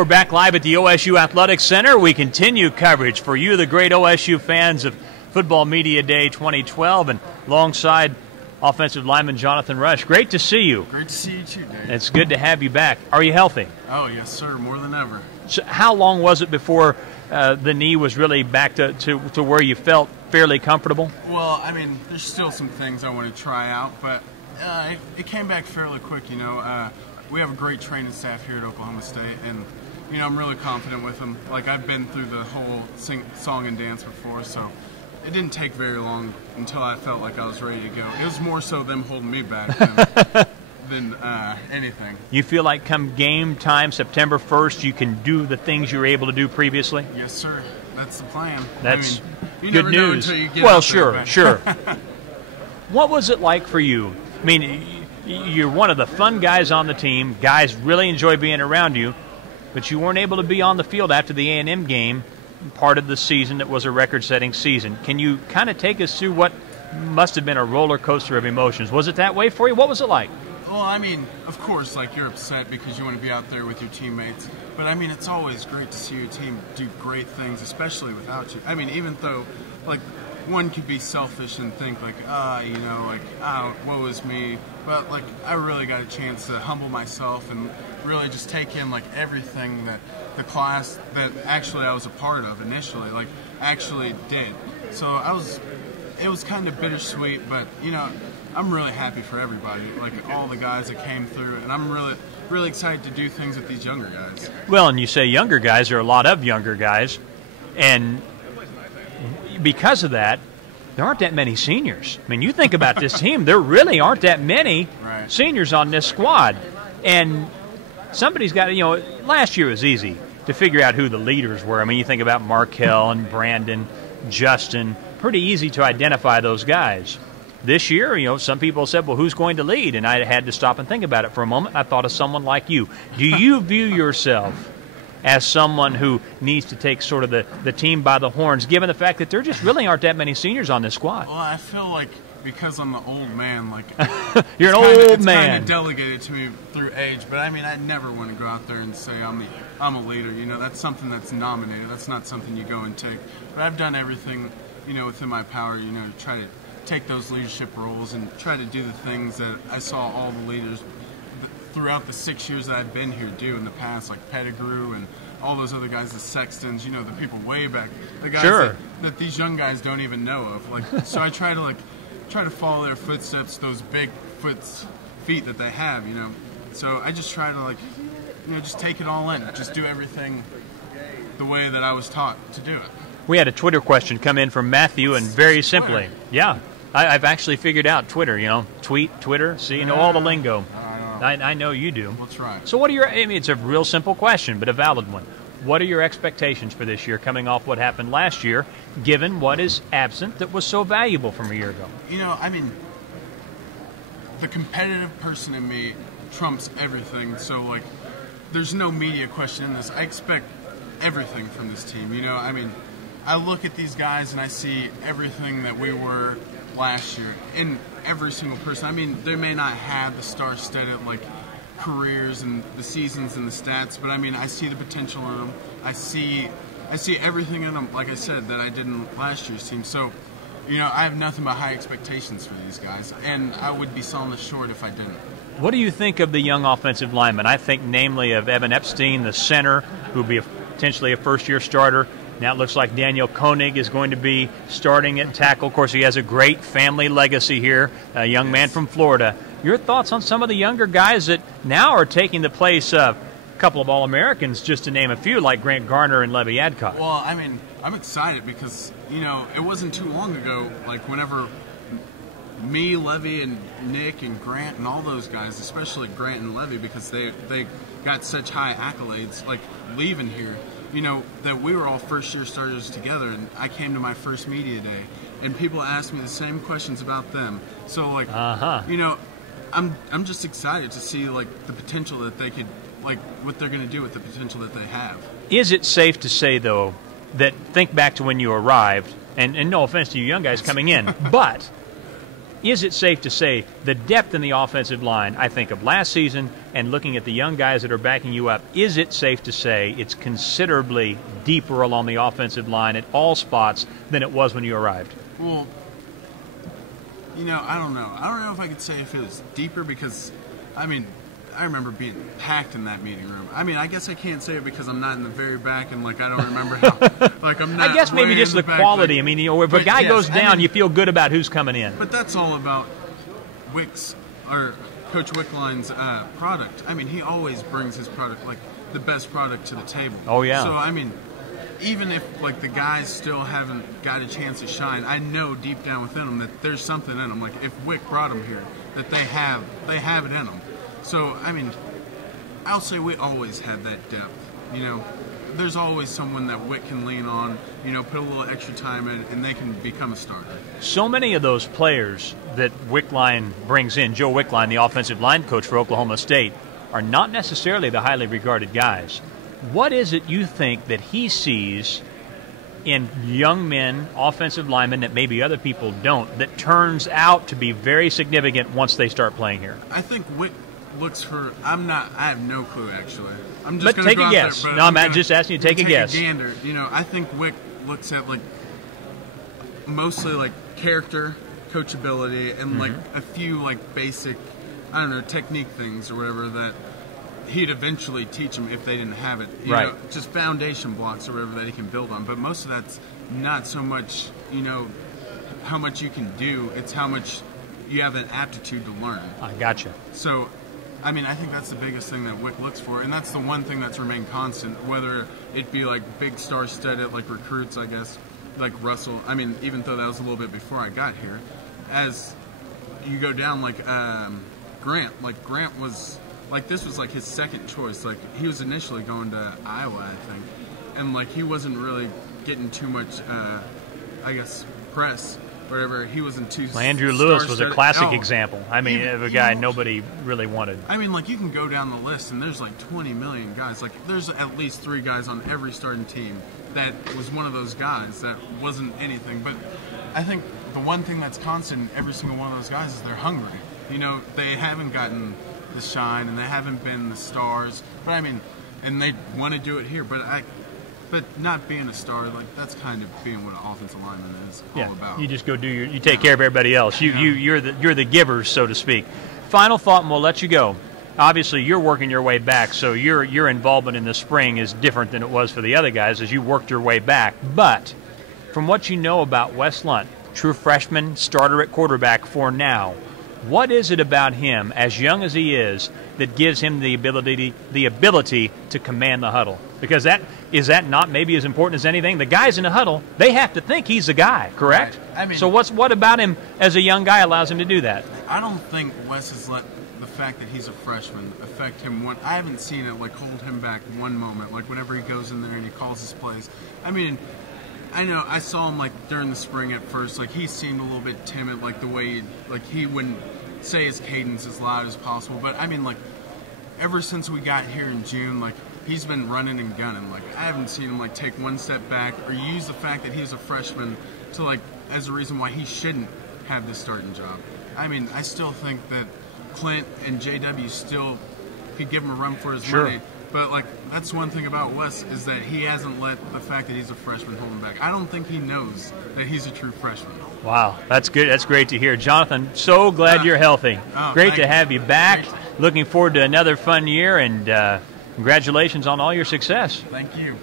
we're back live at the OSU Athletic Center. We continue coverage for you, the great OSU fans, of Football Media Day 2012, and alongside offensive lineman Jonathan Rush. Great to see you. Great to see you too, Dave. It's good to have you back. Are you healthy? Oh, yes, sir, more than ever. So how long was it before the knee was really back to where you felt fairly comfortable? Well, I mean, there's still some things I want to try out, but it came back fairly quick, you know. We have a great training staff here at Oklahoma State, and, you know, I'm really confident with them. Like, I've been through the whole song and dance before, so it didn't take very long until I felt like I was ready to go. It was more so them holding me back than anything. You feel like come game time, September 1st, you can do the things you were able to do previously? Yes, sir. That's the plan. That's you good never news. Know until you get well, out sure, there, sure. What was it like for you? I mean, you're one of the fun guys on the team. Guys really enjoy being around you, but you weren't able to be on the field after the A&M game, part of the season that was a record-setting season. Can you kind of take us through what must have been a roller coaster of emotions? Was it that way for you? What was it like? Well, I mean, of course, like, you're upset because you want to be out there with your teammates. But, I mean, it's always great to see your team do great things, especially without you. I mean, even though, like, one could be selfish and think, like, you know, like, woe is me. But, like, I really got a chance to humble myself and really just take in, like, everything that the class that actually I was a part of initially, like, actually did. So it was kind of bittersweet, but, you know, I'm really happy for everybody, like all the guys that came through, and I'm really excited to do things with these younger guys. Well, and you say younger guys, there are a lot of younger guys, and because of that, there aren't that many seniors. I mean, you think about this team, there really aren't that many seniors on this squad. And somebody's got to, you know, last year was easy to figure out who the leaders were. I mean, you think about Markel and Brandon, Justin, pretty easy to identify those guys. This year, you know, some people said, well, who's going to lead? And I had to stop and think about it for a moment. I thought of someone like you. Do you view yourself as someone who needs to take sort of the team by the horns, given the fact that there just really aren't that many seniors on this squad? Well, I feel like because I'm the old man, like you're an old man. It's kind of delegated to me through age, but I mean, I never want to go out there and say I'm a leader. You know, that's something that's nominated. That's not something you go and take. But I've done everything, you know, within my power, you know, to try to take those leadership roles and try to do the things that I saw all the leaders throughout the 6 years that I've been here do in the past, like Pettigrew and all those other guys, the Sextons, you know, the people way back, the guys that these young guys don't even know of. Like, so I try to follow their footsteps, those big feet that they have, you know. So I just try to, like, you know, just take it all in, just do everything the way that I was taught to do it. We had a Twitter question come in from Matthew, and very simply, I've actually figured out Twitter, you know, Twitter, see, you know all the lingo. I know you do. We'll try. So what are I mean, it's a real simple question, but a valid one. What are your expectations for this year, coming off what happened last year, given what is absent that was so valuable from a year ago? You know, I mean, the competitive person in me trumps everything, so, like, there's no media question in this. I expect everything from this team, you know, I mean, I look at these guys and I see everything that we were last year in every single person. I mean, they may not have the star-studded, like, careers and the seasons and the stats, but I mean, I see the potential in them. I see everything in them, like I said, that I didn't last year's team. So, you know, I have nothing but high expectations for these guys, and I would be selling it short if I didn't. What do you think of the young offensive linemen? I think namely of Evan Epstein, the center, who will be potentially a first-year starter. Now it looks like Daniel Koenig is going to be starting at tackle. Of course, he has a great family legacy here, a young man from Florida. Your thoughts on some of the younger guys that now are taking the place of a couple of All-Americans, just to name a few, like Grant Garner and Levy Adcock? Well, I mean, I'm excited because, you know, it wasn't too long ago, like, whenever me, Levy, and Nick, and Grant, and all those guys, especially Grant and Levy, because they got such high accolades, like, leaving here, you know, that we were all first-year starters together, and I came to my first media day, and people asked me the same questions about them. So, like, you know, I'm just excited to see, like, the potential that they could, like, what they're going to do with the potential that they have. Is it safe to say, though, that think back to when you arrived, and no offense to you young guys coming in, but is it safe to say the depth in the offensive line, I think of last season and looking at the young guys that are backing you up, is it safe to say it's considerably deeper along the offensive line at all spots than it was when you arrived? Well, you know, I don't know. I don't know if I could say if it was deeper because, I mean, I remember being packed in that meeting room. I mean, I guess I can't say it because I'm not in the very back and, like, I don't remember how, like, I'm not. I guess maybe just the quality. Like, I mean, you know, if a guy goes down, you feel good about who's coming in. But that's all about Wick's, or Coach Wickline's product. I mean, he always brings his product, like, the best product to the table. Oh, yeah. So, I mean, even if, like, the guys still haven't got a chance to shine, I know deep down within them that there's something in them. Like, if Wick brought them here, that they have it in them. So, I mean, I'll say we always had that depth, you know. There's always someone that Wick can lean on, you know, put a little extra time in, and they can become a starter. So many of those players that Wickline brings in, Joe Wickline, the offensive line coach for Oklahoma State, are not necessarily the highly regarded guys. What is it you think that he sees in young men, offensive linemen, that maybe other people don't, that turns out to be very significant once they start playing here? I think Wick looks for. I have no clue actually. I'm just but take a guess. There, no, I'm just asking you to take a guess. A gander. You know, I think Wick looks at like mostly like character, coachability, and like a few like basic, I don't know, technique things or whatever that he'd eventually teach them if they didn't have it. You know, just foundation blocks or whatever that he can build on. But most of that's not so much, you know, how much you can do. It's how much you have an aptitude to learn. I gotcha. So, I mean, I think that's the biggest thing that Wick looks for, and that's the one thing that's remained constant, whether it be like big star-studded, like recruits, I guess, like Russell. I mean, even though that was a little bit before I got here, as you go down, like Grant was, like, this was like his second choice. Like, he was initially going to Iowa, I think, and like he wasn't really getting too much, I guess, press. Whatever, he wasn't too. Well, Andrew Lewis was a classic example. I mean, of a guy nobody really wanted. I mean, like, you can go down the list, and there's like 20 million guys. Like, there's at least 3 guys on every starting team that was one of those guys that wasn't anything. But I think the one thing that's constant in every single one of those guys is they're hungry. You know, they haven't gotten the shine, and they haven't been the stars. But I mean, and they want to do it here. But not being a star, like, that's kind of being what an offensive lineman is all about. You just go do you take care of everybody else. You're the givers, so to speak. Final thought, and we'll let you go. Obviously, you're working your way back, so your involvement in the spring is different than it was for the other guys as you worked your way back. But from what you know about Wes Lunt, true freshman, starter at quarterback for now, what is it about him, as young as he is, that gives him the ability to command the huddle? Because is that not maybe as important as anything? The guys in the huddle, they have to think he's a guy, correct? Right. I mean, so what about him as a young guy allows him to do that? I don't think Wes has let the fact that he's a freshman affect him. I haven't seen it like hold him back one moment. Like whenever he goes in there and he calls his plays. I mean, I know I saw him like during the spring at first. Like he seemed a little bit timid, like the way he wouldn't say his cadence as loud as possible. But I mean, like ever since we got here in June, like he's been running and gunning. Like I haven't seen him like take one step back or use the fact that he's a freshman to like as a reason why he shouldn't have this starting job. I mean, I still think that Clint and JW still could give him a run for his money. But like that's one thing about Wes is that he hasn't let the fact that he's a freshman hold him back. I don't think he knows that he's a true freshman. Wow, that's good. That's great to hear, Jonathan. So glad you're healthy. Great to have you back. Looking forward to another fun year, and congratulations on all your success. Thank you.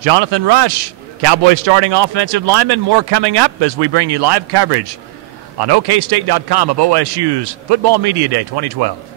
Jonathan Rush, Cowboy starting offensive lineman. More coming up as we bring you live coverage on OKState.com of OSU's Football Media Day 2012.